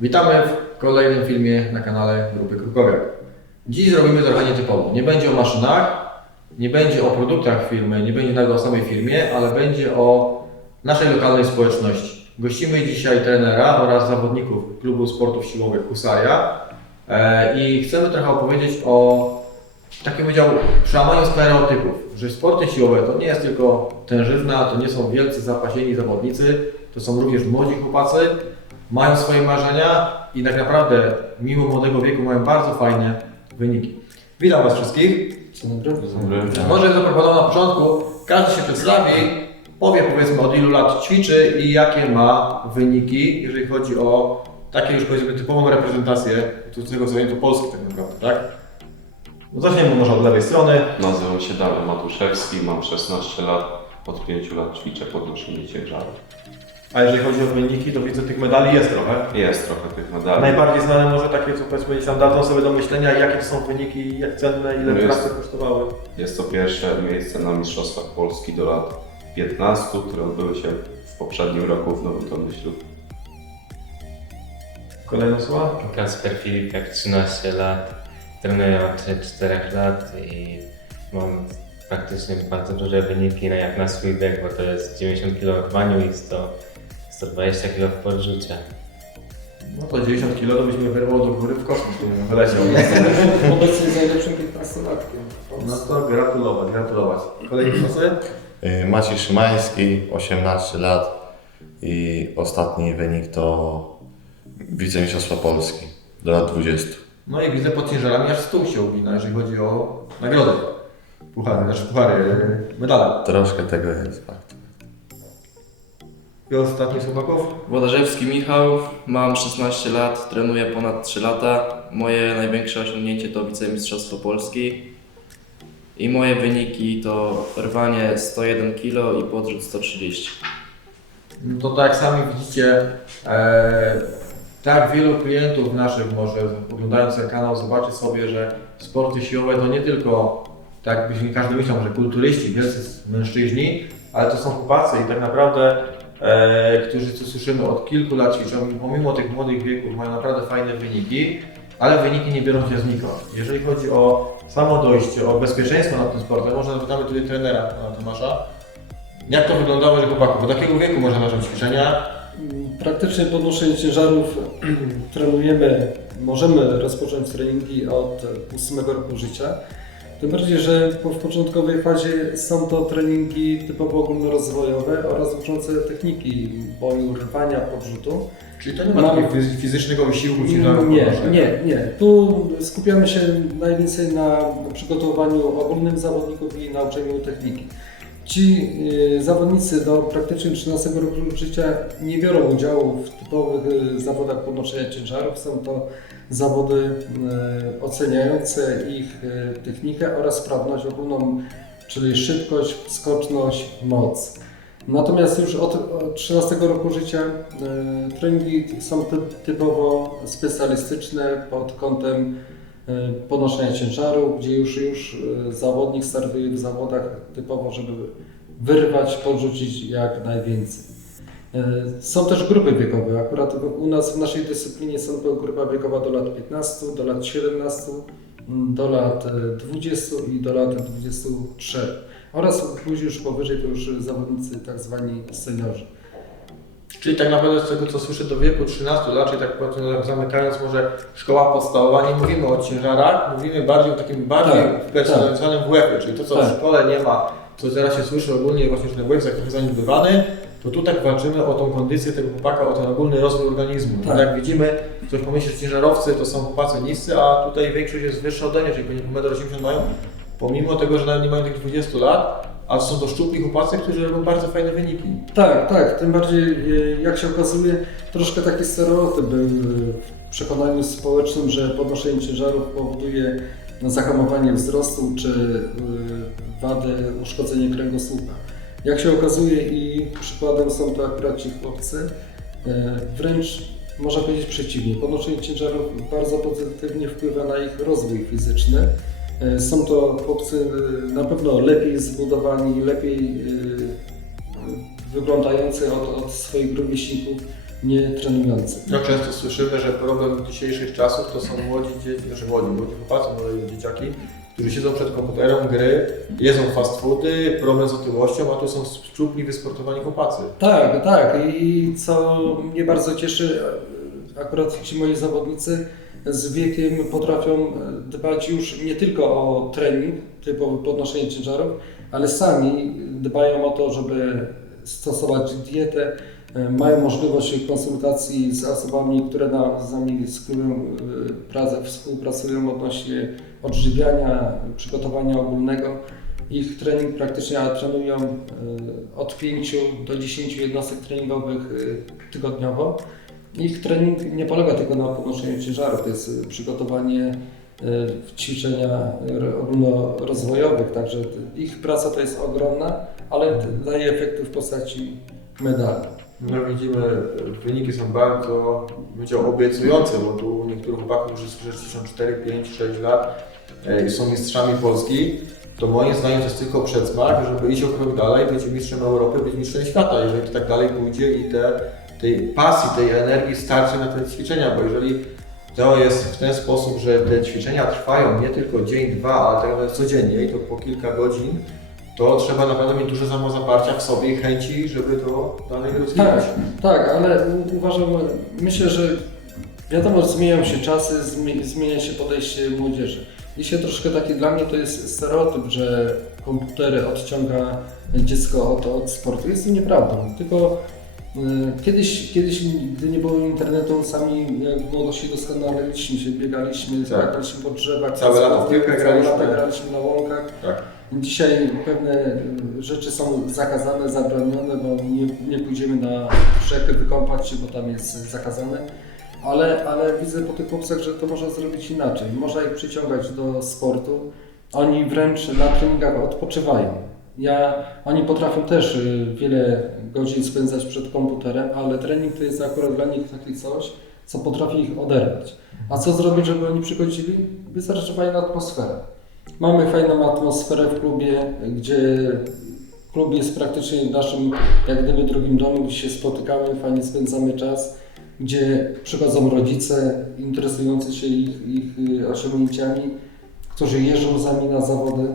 Witamy w kolejnym filmie na kanale Grupy Krukowiak. Dziś zrobimy trochę nietypowo. Nie będzie o maszynach, nie będzie o produktach firmy, nie będzie nawet o samej firmie, ale będzie o naszej lokalnej społeczności. Gościmy dzisiaj trenera oraz zawodników klubu sportów siłowych Husaria e, i chcemy trochę opowiedzieć o takim powiedział przełamaniu stereotypów, że sporty siłowe to nie jest tylko tężyzna, to nie są wielcy zapasieni zawodnicy, to są również młodzi chłopacy, mają swoje marzenia i tak naprawdę mimo młodego wieku mają bardzo fajne wyniki. Witam Was wszystkich. Dzień dobry. Może zaproponował na początku, każdy się przedstawi, powie powiedzmy od ilu lat ćwiczy i jakie ma wyniki, jeżeli chodzi o takie już powiedzmy typową reprezentację tu z tego co wiem to Polski tak naprawdę, tak? No zaczniemy może od lewej strony. Nazywam się Damian Matuszewski, mam 16 lat, od 5 lat ćwiczę podnoszenie ciężaru. A jeżeli chodzi o wyniki, to widzę tych medali jest trochę. Jest trochę tych medali. Najbardziej znane może takie, co powiedzmy gdzieś tam dadzą sobie do myślenia, jakie to są wyniki, jak cenne, ile No pracy kosztowały. Jest to pierwsze miejsce na Mistrzostwach Polski do lat 15, które odbyły się w poprzednim roku w Nowym Tomyślu. Kolejna słowa? Kasper Filipek, 13 lat. Trenuję od 4 lat i mam praktycznie bardzo duże wyniki na jak na swój bieg, bo to jest 90 kg w baniu i 100, 120 kg w podrzucie. No to 90 kg to byśmy wyrwał do góry w kosmos, to bym wyleciał. Obecnie jest najlepszym 15-latkiem. w Polsce. No to gratulować, gratulować. Kolejny sposób? Y, Maciej Szymański, 18 lat i ostatni wynik to wicemistrzostwa Polski do lat 20. No i widzę pod ciężarami aż stół się ugina, jeżeli chodzi o nagrody. Puchary, znaczy puchary, yy, medale. Troszkę tego jest, fakt. I ostatni chłopaków? Włodarzewski Michał, mam 16 lat, trenuję ponad 3 lata. Moje największe osiągnięcie to wicemistrzostwo Polski. I moje wyniki to rwanie 101 kg i podrzut 130. No to tak jak sami widzicie, e, tak wielu klientów naszych może oglądając ten kanał zobaczy sobie, że sporty siłowe to nie tylko, tak byśmy każdy myślał, że kulturyści, wielcy mężczyźni, ale to są chłopacy i tak naprawdę, e, którzy co słyszymy od kilku lat ćwiczą i pomimo tych młodych wieków mają naprawdę fajne wyniki, ale wyniki nie biorą się znikąd. Jeżeli chodzi o samo dojście, o bezpieczeństwo nad tym sportem, może zapytamy tutaj trenera, pana Tomasza, jak to wyglądało, że chłopaków, do takiego wieku można zacząć ćwiczenia? Praktycznie podnoszenie ciężarów trenujemy, możemy rozpocząć treningi od 8 roku życia. Tym bardziej, że w początkowej fazie są to treningi typowo ogólnorozwojowe oraz uczące techniki boju, rwania, podrzutu. Czyli to nie ma Mamy- takiego fizy- fizycznego wysiłku ciężarów Nie, nie, nie. Tu skupiamy się najwięcej na przygotowaniu ogólnym zawodników i nauczeniu techniki. Ci y, zawodnicy do praktycznie 13 roku życia nie biorą udziału w typowych y, zawodach podnoszenia ciężarów. Są to zawody y, oceniające ich technikę oraz sprawność ogólną, czyli szybkość, skoczność, moc. Natomiast już od, od 13 roku życia treningi są ty, typowo specjalistyczne pod kątem y, podnoszenia ciężaru, gdzie już, już y, zawodnik startuje w zawodach typowo, żeby wyrwać, podrzucić jak najwięcej. Y, Są też grupy wiekowe. Akurat u nas w naszej dyscyplinie są to grupa wiekowa do lat 15, do lat 17, mm, do lat y, 20 i do lat 23. Oraz później już powyżej to już zawodnicy tak zwani seniorzy. Czyli tak naprawdę z tego co słyszę do wieku 13 lat, czyli tak powiedzmy tak zamykając może szkoła podstawowa, nie mówimy o ciężarach, mówimy bardziej o takim bardziej Tak, spersonalizowanym WF-ie, czyli to co Tak. w szkole nie ma, co teraz się słyszy ogólnie właśnie, że WF jest zaniedbywany, to tu tak walczymy o tą kondycję tego chłopaka, o ten ogólny rozwój organizmu. Tak. Tak. Jak widzimy, ktoś pomyśli, że ciężarowcy to są chłopacy niscy, a tutaj większość jest wyższa ode mnie, czyli pewnie 1,80 m mają, pomimo tego, że nawet nie mają tych 20 lat, a są to szczupli chłopacy, którzy robią bardzo fajne wyniki. Tak, tak. Tym bardziej, y, jak się okazuje, troszkę taki stereotyp był y, w przekonaniu społecznym, że podnoszenie ciężarów powoduje zahamowanie wzrostu czy y, wady, uszkodzenie kręgosłupa. Jak się okazuje i przykładem są to akurat ci chłopcy, wręcz można powiedzieć przeciwnie. Podnoszenie ciężarów bardzo pozytywnie wpływa na ich rozwój fizyczny. Y, Są to chłopcy y, na pewno lepiej zbudowani, lepiej y, wyglądający od, od swoich rówieśników, nie trenujący. No często słyszymy, że problem dzisiejszych czasów to są młodzi dzieci, znaczy młodzi, młodzi chłopacy, młode dzieciaki, którzy siedzą przed komputerem, gry, jedzą fast foody, problem z otyłością, a tu są szczupli, wysportowani chłopacy. Tak, tak. I co mnie bardzo cieszy, akurat ci moi zawodnicy z wiekiem potrafią dbać już nie tylko o trening, typowo podnoszenie ciężarów, ale sami dbają o to, żeby stosować dietę. Mają możliwość konsultacji z osobami, które na, z nami y, Pradze współpracują odnośnie odżywiania, przygotowania ogólnego. Ich trening praktycznie trenują od 5 do 10 jednostek treningowych tygodniowo. Ich trening nie polega tylko na podnoszeniu ciężarów, to jest y, przygotowanie y, ćwiczenia y, ogólnorozwojowych, także ich praca to jest ogromna, ale daje efekty w postaci medali. No widzimy, wyniki są bardzo, obiecujące, bo tu niektórych chłopaków, którzy ćwiczą 4, 5, 6 lat e, i są mistrzami Polski, to moim zdaniem to jest tylko przedsmak, żeby iść o krok dalej, być mistrzem Europy, być mistrzem świata, jeżeli to tak dalej pójdzie i te, tej pasji, tej energii starczy na te ćwiczenia, bo jeżeli to jest w ten sposób, że te ćwiczenia trwają nie tylko dzień, dwa, ale tak naprawdę codziennie i to po kilka godzin, to trzeba naprawdę mieć duże samozaparcia w sobie i chęci, żeby to dalej rozwijać. Tak, tak, ale uważam, myślę, że wiadomo, zmieniają się czasy, zmi- zmienia się podejście młodzieży. Się troszkę taki dla mnie to jest stereotyp, że komputery odciąga dziecko od, od sportu. Jest to nieprawdą, tylko kiedyś, kiedyś, gdy nie było internetu, sami jak młodości doskonaliliśmy się, biegaliśmy, Tak. po drzewach, Całe lata w piłkę całe graliśmy. lata graliśmy na łąkach. Tak. Dzisiaj pewne y, rzeczy są zakazane, zabronione, bo nie, nie pójdziemy na rzekę wykąpać się, bo tam jest zakazane. Ale, ale widzę po tych chłopcach, że to można zrobić inaczej. Można ich przyciągać do sportu. Oni wręcz na treningach odpoczywają. Ja, oni potrafią też y, wiele godzin spędzać przed komputerem, ale trening to jest akurat dla nich takie coś, co potrafi ich oderwać. A co zrobić, żeby oni przychodzili? Wystarczy fajna atmosfera. Mamy fajną atmosferę w klubie, gdzie klub jest praktycznie naszym, jak gdyby drugim domem, gdzie się spotykamy, fajnie spędzamy czas, gdzie przychodzą rodzice interesujący się ich, ich y, osiągnięciami, którzy jeżdżą z nami na zawody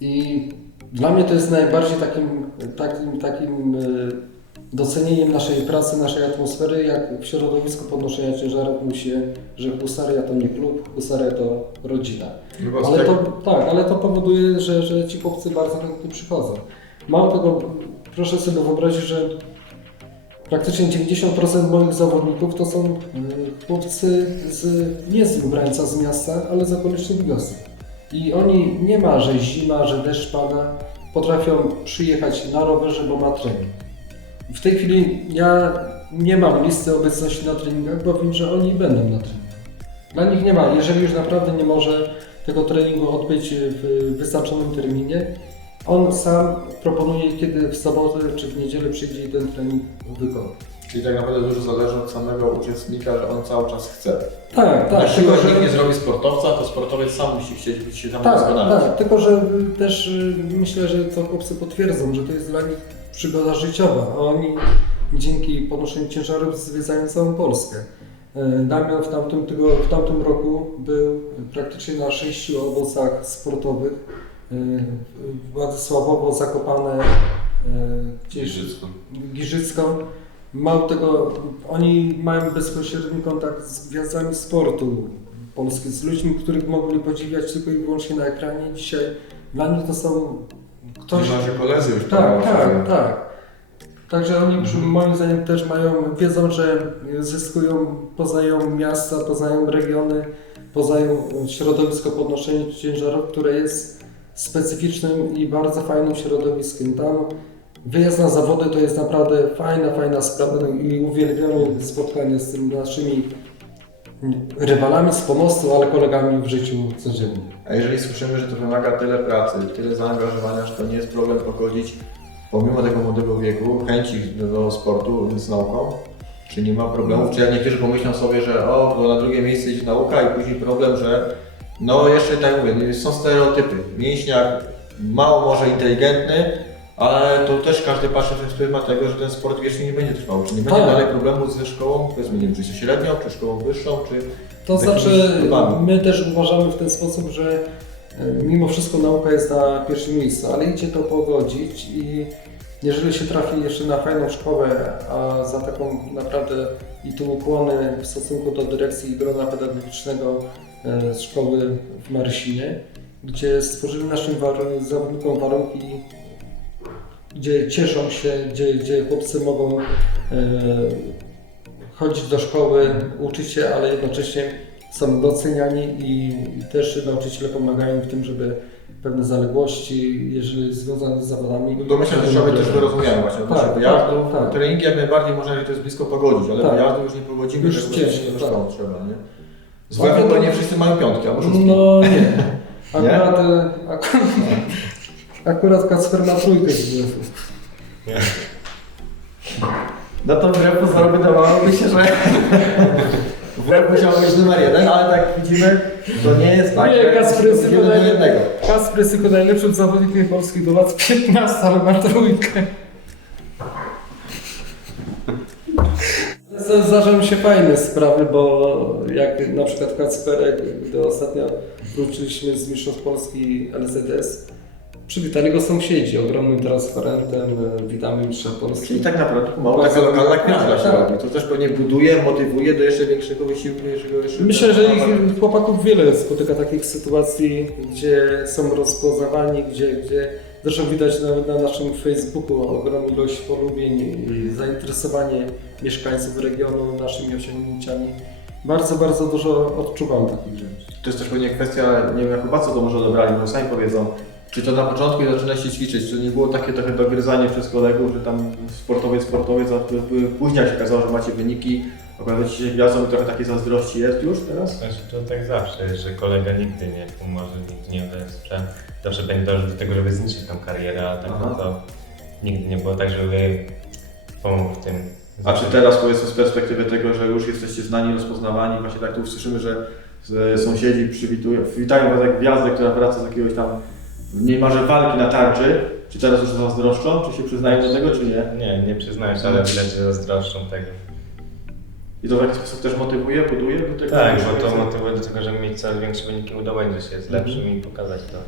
i dla mnie to jest najbardziej takim, takim, takim y, docenieniem naszej pracy, naszej atmosfery, jak w środowisku podnoszenia ciężarów mówi się, że husaria to nie klub, husaria to rodzina. Chyba Ale to, tak, ale to powoduje, że, że ci chłopcy bardzo chętnie przychodzą. Mało tego, proszę sobie wyobrazić, że praktycznie 90% moich zawodników to są y, chłopcy z, nie z Ubrańca, z miasta, ale z okolicznych wiosek. I oni, nie ma, że zima, że deszcz pada, potrafią przyjechać na rowerze, bo ma trening. W tej chwili ja nie mam listy obecności na treningach, bo wiem, że oni będą na treningach. Dla nich nie ma, jeżeli już naprawdę nie może tego treningu odbyć w wyznaczonym terminie, on sam proponuje, kiedy w sobotę czy w niedzielę przyjdzie i ten trening wykona. Czyli tak naprawdę dużo zależy od samego uczestnika, że on cały czas chce. Tak, tak. Jeśli tylko, nikt że- nie zrobi sportowca, to sportowiec sam musi chcieć być się tam Tak, tak, tylko że też y, myślę, że to chłopcy potwierdzą, że to jest dla nich przygoda życiowa, a oni dzięki podnoszeniu ciężarów zwiedzają całą Polskę. Y, Damian w tamtym, tygo, w tamtym roku był praktycznie na sześciu obozach sportowych. y, Władysławowo, Zakopane, y, gdzieś Giżycko. Giżycką. Mało tego, oni mają bezpośredni kontakt z gwiazdami sportu polskich, z ludźmi, których mogli podziwiać tylko i wyłącznie na ekranie. Dzisiaj dla nich to są ktoś... To nasi koledzy już Tak, tak, tak. Także oni przy- moim zdaniem też mają, wiedzą, że zyskują, poznają miasta, poznają regiony, poznają środowisko podnoszenia ciężarów, które jest specyficznym i bardzo fajnym środowiskiem. Tam wyjazd na zawody to jest naprawdę fajna, fajna sprawa no i uwielbiamy spotkanie z naszymi rywalami z pomostu, ale kolegami w życiu codziennym. A jeżeli słyszymy, że to wymaga tyle pracy, tyle zaangażowania, że to nie jest problem pogodzić, pomimo tego młodego wieku, chęci do sportu z nauką, czy nie ma problemów? Czy jak niektórzy pomyślą sobie, że o, bo na drugie miejsce idzie nauka i później problem, że no jeszcze tak mówię, są stereotypy. Mięśniak mało może inteligentny, Ale to też każdy patrzy przez pryzmat tego, że ten sport wiecznie nie będzie trwał. Czy nie będzie Tak. dalej problemu ze szkołą, powiedzmy, nie wiem, czy średnią, czy szkołą wyższą, czy... To z jakimiś znaczy, my też uważamy w ten sposób, że e, mimo wszystko nauka jest na pierwszym miejscu, ale idzie to pogodzić i jeżeli się trafi jeszcze na fajną szkołę, a za taką naprawdę i tu ukłony w stosunku do dyrekcji i grona pedagogicznego e, z szkoły w Marysinie, gdzie stworzyli naszym war- zawodnikom warunki, gdzie cieszą się, gdzie, gdzie chłopcy mogą e, chodzić do szkoły, uczyć się, ale jednocześnie są doceniani i też nauczyciele pomagają w tym, żeby pewne zaległości, jeżeli związane z zawodami. Domyślam się, że sobie też wyrozumiają właśnie Tak, odnośnie tak, wyjazdu. tak. Treningi jak najbardziej można, jeżeli to jest blisko pogodzić, ale Tak. wyjazdu już nie pogodzimy, Już tego ciężko, tak. szkoły trzeba, nie? Z WF-u to nie wszyscy mają piątki albo szóstki. No nie. Akurat, e, akurat, akurat Kacper ma trójkę z WF-u. No to wbrew pozorom wydawałoby się, że wbrew musiał być numer jeden, ale tak widzimy, to nie jest tak, Nie, że Kacper jest do tylko jednego. Kacper jest tylko najlepszym zawodnikiem Polski do lat 15, ale ma trójkę. Z- Zdarzają się fajne sprawy, bo jak na przykład Kacperek, gdy ostatnio wróciliśmy z Mistrzostw Polski LZS, przywitali go sąsiedzi ogromnym transparentem, e, witamy Mistrza Polski. Czyli tak naprawdę Bardzo taka lokalna tak, gwiazda się robi. To też pewnie buduje, motywuje do jeszcze większego wysiłku, jeszcze Myślę, że ich chłopaków wiele spotyka takich sytuacji, gdzie są rozpoznawani, gdzie, gdzie zresztą widać nawet na naszym Facebooku ogromną ilość polubień i zainteresowanie mieszkańców regionu naszymi osiągnięciami. Bardzo, bardzo dużo odczuwam takich rzeczy. To jest też pewnie kwestia, nie wiem jak chłopacy to może odebrali, bo sami powiedzą, czy to na początku zaczynaliście ćwiczyć, czy nie było takie trochę dogryzanie przez kolegów, że tam sportowiec, sportowiec, a później się okazało, że macie wyniki, okazujecie się gwiazdą i trochę takiej zazdrości jest już teraz? Znaczy to tak zawsze że kolega nigdy nie pomoże, nigdy nie wesprze. Zawsze będzie dążył do tego, żeby zniszczyć tą karierę, ale tak Aha. no to nigdy nie było tak, żeby pomógł w tym. A czy teraz powiedzmy z perspektywy tego, że już jesteście znani, rozpoznawani, właśnie tak tu słyszymy, że sąsiedzi przywitują, witają was jak gwiazdę, która wraca z jakiegoś tam niemalże walki na tarczy, czy teraz już zazdroszczą, czy się przyznają do tego, czy nie? Nie, nie przyznaję się, ale widać, że zazdroszczą tego. I to w jakiś sposób też motywuje, buduje do tego? Tak, bo to motywuje do tego, żeby mieć coraz większe wyniki, udowodnić, że się jest lepszym i pokazać to.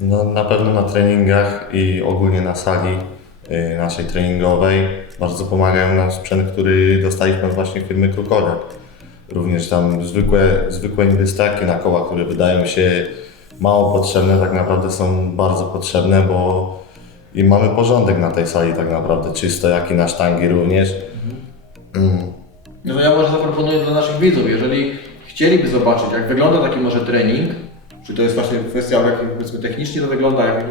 No, na pewno na treningach i ogólnie na sali y, naszej treningowej bardzo pomagają nam sprzęt, który dostaliśmy od właśnie firmy Krukowiak. Również tam zwykłe, zwykłe niby staki na koła, które wydają się mało potrzebne, tak naprawdę są bardzo potrzebne, bo i mamy porządek na tej sali tak naprawdę, czysto jak i na sztangi również. Mm. No to ja może zaproponuję dla naszych widzów, jeżeli chcieliby zobaczyć, jak wygląda taki może trening, czy to jest właśnie kwestia, w jakim powiedzmy technicznie to wygląda, jak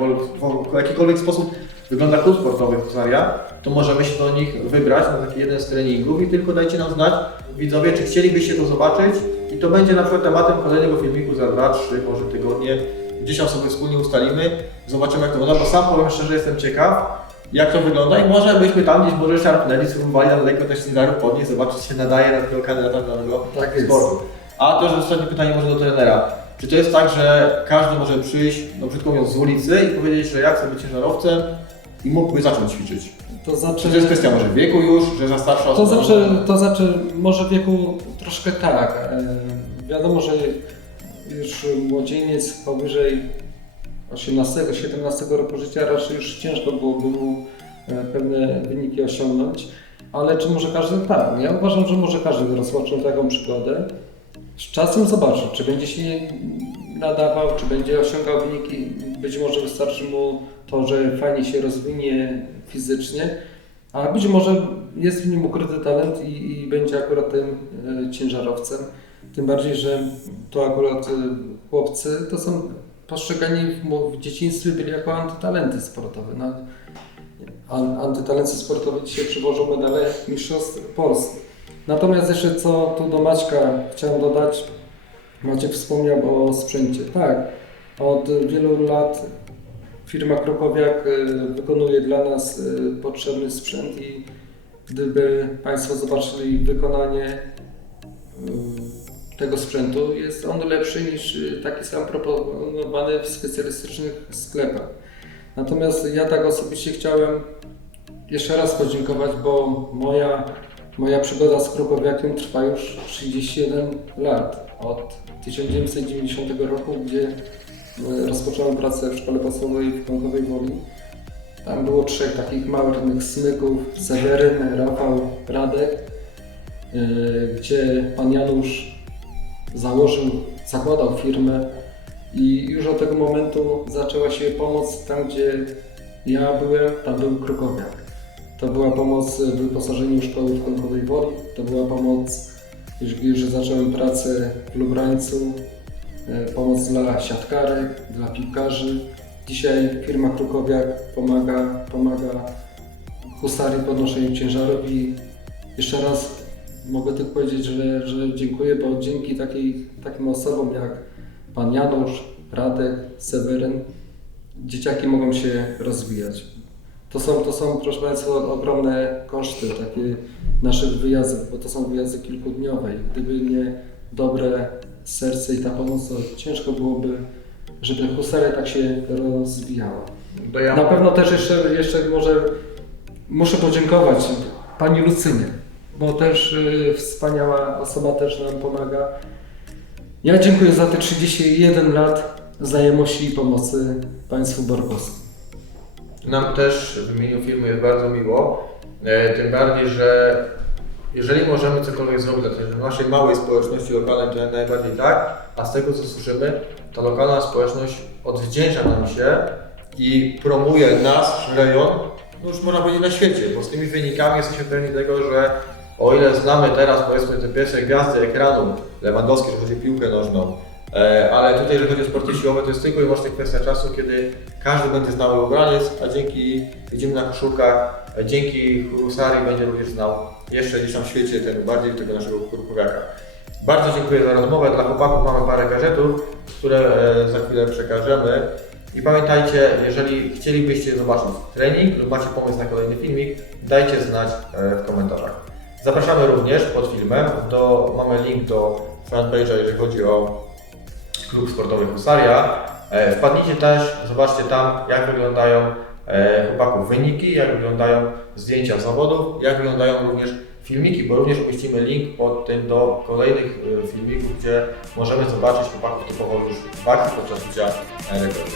w jakikolwiek sposób wygląda klub sportowy Husaria, to możemy się do nich wybrać na taki jeden z treningów i tylko dajcie nam znać, widzowie, czy chcielibyście to zobaczyć i to będzie na przykład tematem kolejnego filmiku za 2, 3, może tygodnie. Gdzieś tam sobie wspólnie ustalimy, zobaczymy jak to wygląda, bo sam powiem szczerze, jestem ciekaw, jak to wygląda i może byśmy tam gdzieś może szarpnęli, spróbowali na daleko też ciężarów podnieść, zobaczyć czy się nadaje na takiego kandydata nowego Tak jest. sportu. A też ostatnie pytanie może do trenera. Czy to jest tak, że każdy może przyjść, no brzydko mówiąc, z ulicy i powiedzieć, że ja chcę być ciężarowcem i mógłby zacząć ćwiczyć? To Czy znaczy, to jest kwestia może wieku już, że za starsza to osoba... znaczy, to znaczy może wieku troszkę tak. E, wiadomo, że już młodzieniec powyżej 18-17 roku życia raczej już ciężko byłoby mu e, pewne wyniki osiągnąć. Ale czy może każdy? Tak. Ja uważam, że może każdy rozpoczął taką przygodę. Z czasem zobaczy, czy będzie się nadawał, czy będzie osiągał wyniki. Być może wystarczy mu to, że fajnie się rozwinie fizycznie, a być może jest w nim ukryty talent i, i będzie akurat tym e, ciężarowcem. Tym bardziej, że to akurat e, chłopcy to są postrzegani w, w dzieciństwie byli jako antytalenty sportowe. No, an, antytalenty sportowe dzisiaj przywożą medale mistrzostw Polski. Natomiast jeszcze co tu do Maćka chciałem dodać. Maciek wspomniał o sprzęcie. Tak, od wielu lat firma Krokowiak y, wykonuje dla nas y, potrzebny sprzęt i gdyby Państwo zobaczyli wykonanie y, tego sprzętu, jest on lepszy niż taki sam proponowany w specjalistycznych sklepach. Natomiast ja tak osobiście chciałem jeszcze raz podziękować, bo moja, moja przygoda z Krukowiakiem trwa już 31 lat. Od 1990 roku, gdzie rozpocząłem pracę w szkole podstawowej w Kąkowej Woli. Tam było trzech takich małych smyków, Seweryn, Rafał, Radek, e, gdzie pan Janusz założył, zakładał firmę i już od tego momentu zaczęła się pomoc tam, gdzie ja byłem, tam był Krukowiak. To była pomoc w wyposażeniu szkoły w Kąkowej Woli, to była pomoc, już, już zacząłem pracę w Lubrańcu, e, pomoc dla siatkarek, dla piłkarzy. Dzisiaj firma Krukowiak pomaga, pomaga husarii podnoszeniu ciężarów i jeszcze raz mogę tylko powiedzieć, że, że dziękuję, bo dzięki takiej, takim osobom jak pan Janusz, Radek, Seweryn, dzieciaki mogą się rozwijać. To są, to są, proszę Państwa, ogromne koszty takie naszych wyjazdów, bo to są wyjazdy kilkudniowe. Gdyby nie dobre serce i ta pomoc, to ciężko byłoby, żeby husaria tak się rozwijała. Ja Na pewno też jeszcze, jeszcze może muszę podziękować Pani Lucynie, bo też y, wspaniała osoba też nam pomaga. Ja dziękuję za te 31 lat znajomości i pomocy Państwu Borkowskim. Nam też w imieniu firmy jest bardzo miło, e, tym bardziej, że jeżeli możemy cokolwiek zrobić dla naszej małej społeczności lokalnej, to najbardziej tak, a z tego co słyszymy, ta lokalna społeczność odwdzięcza nam się i promuje nasz rejon, no już można powiedzieć na świecie, bo z tymi wynikami jesteśmy pewni tego, że o ile znamy teraz powiedzmy te pierwsze gwiazdy ekranu, Lewandowski, że chodzi piłkę nożną, ale tutaj, jeżeli chodzi o sporty siłowe, to jest tylko i wyłącznie kwestia czasu, kiedy każdy będzie znał ubraniec, a dzięki, widzimy na koszulkach, e, dzięki Husarii będzie również znał jeszcze gdzieś tam w świecie ten bardziej tego naszego kurkowiaka. Bardzo dziękuję za rozmowę. Dla chłopaków mamy parę gadżetów, które e, za chwilę przekażemy. I pamiętajcie, jeżeli chcielibyście zobaczyć trening lub macie pomysł na kolejny filmik, dajcie znać e, w komentarzach. Zapraszamy również pod filmem, do, mamy link do fanpage'a, jeżeli chodzi o klub sportowy Husaria. E, Wpadnijcie też, zobaczcie tam, jak wyglądają e, chłopaków wyniki, jak wyglądają zdjęcia zawodów, jak wyglądają również filmiki, bo również umieścimy link pod tym do kolejnych e, filmików, gdzie możemy zobaczyć chłopaków typowo już w akcji podczas życia rekordu.